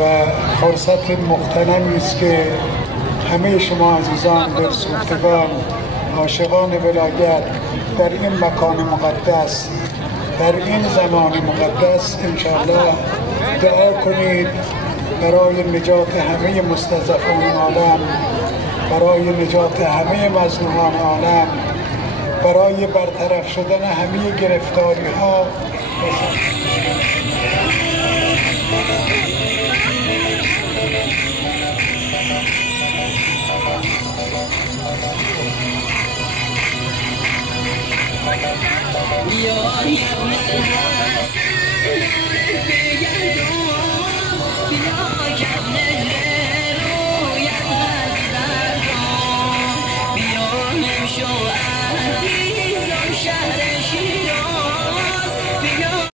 و فرصت مغتنمی است که همه شما عزیزان دلسوختگان عاشقان ولایت در این مکان مقدس در این زمان مقدس انشاءالله دعا کنید برای نجات همه مستضعفان عالم، برای نجات همه مظلومان عالم، برای برطرف شدن همه گرفتاری ها. Show